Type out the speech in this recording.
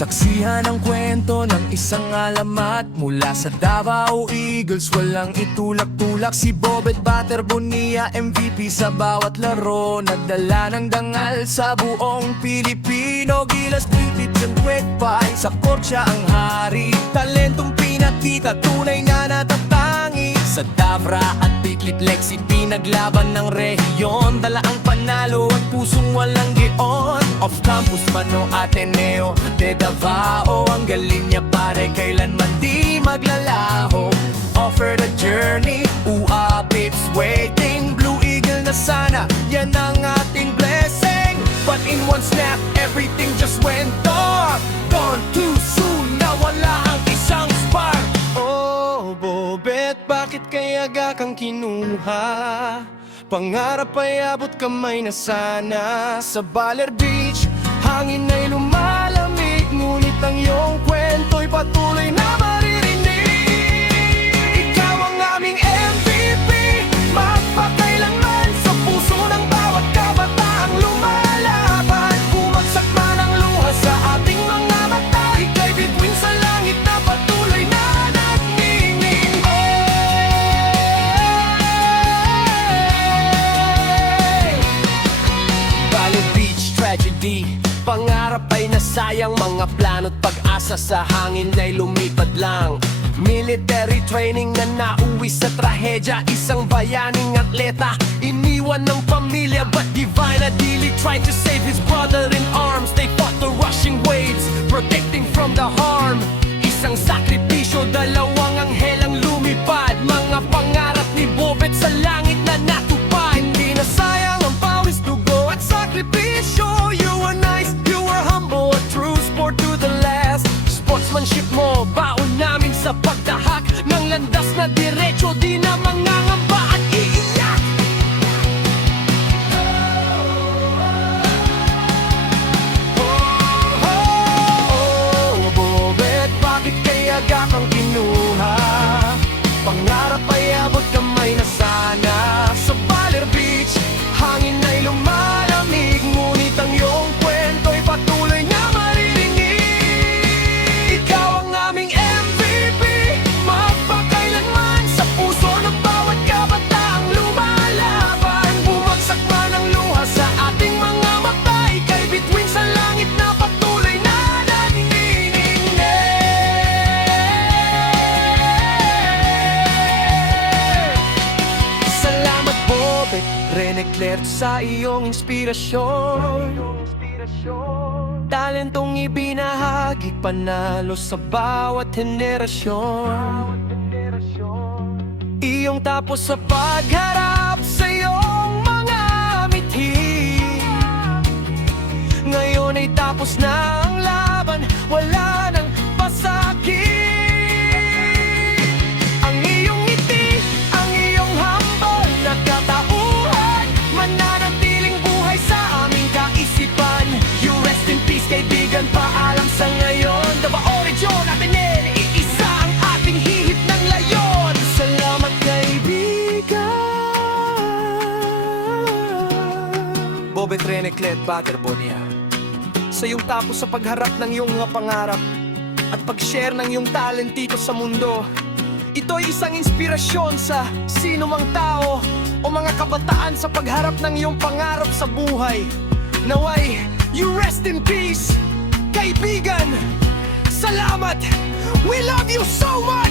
Saksihan ang kwento ng isang alamat mula sa Davao Eagles, walang itulak-tulak. Si Bobet Bater Bonilla, MVP sa bawat laro. Nagdala ng dangal sa buong Pilipino. Gilas, titit, and quick pie, sa court siya ang hari. Talentong pinakita, tunay na natatangi. Sa Davra at Biclit Lexi, pinaglaban ng rehiyon. Dala ang panalo at pusong walang gion. Off campus man o Ateneo de Davao, ang galing niya pare, kailanman di maglalaho. Offer the journey, Pips waiting. Blue Eagle na sana, yan ang ating blessing. But in one snap, everything just went dark. Gone too soon, nawala ang isang spark. Oh, Bobet, bakit kaya kang kinuha? Pangarap ay abot kamay na sana. Sa Baler Beach, hangin ay lumalamig, ngunit ang iyong kwento'y patuloy na maririnig. Ikaw ang aming MVP, magpakailanman sa puso ng bawat kabataang lumalaban. Bumagsak man ang luha sa ating mga mata, ika'y bituin sa langit na patuloy na nagniningning. Baler Beach tragedy, pangarap ay nasayang, mga plano't pag-asa sa hangin ay lumipad lang. Military training na nauwi sa trahedya, isang bayaning atleta, iniwan ng pamilya. But Divine Adili tried to save his brother in arms. They fought the rushing waves, protecting from the harm. Isang sakripisyo, dalawang anghel ang lumipad. Mga pangarap ni Bobet sa langit na natupad. Hindi na sayang ang pawis, dugo at sakripisyo. You were nice, you were humble, a true sport to the last. Sportsmanship mo, baon namin sa pagdahak ng landas na diretso, di na mangangamba at iiyak. Bobet, bakit kaya kang kinuha? Pangarap ay abot kamay na sana. Sa Baler Beach, hangin ay lumalamig, ngunit ang iyong kwento'y patuloy na maririnig. Ikaw ang aming MVP, magpakailanman sa puso ng bawat kabataang lumalaban. Bumagsak man ang luha sa ating mga mata, ika'y bituin sa langit na patuloy na nagniningning. Salamat Bobet, Rene Claire, sa iyong inspirasyon. Talentong ibinahagi, panalo sa bawat henerasyon. Iyong tapos sa pagharap sa iyong mga mithi. Ngayon ay tapos na ang laban, wala nang pasakit. Ang iyong ngiti, ang iyong humble na katauhan, mananatiling buhay sa aming kaisipan. You rest in peace, kaibigan, paalam sa ngayon. Davao Region, Ateneo, iisa ang ating hihip ng layon. Salamat kaibigan. Bobet, Rene Claire, Bater Bonilla, sa iyong tapos sa pagharap ng iyong mga pangarap at pag-share ng iyong talent dito sa mundo. Ito ay isang inspirasyon sa sino mang tao o mga kabataan sa pagharap ng iyong pangarap sa buhay. Naway, you rest in peace, kaibigan. Salamat. We love you so much.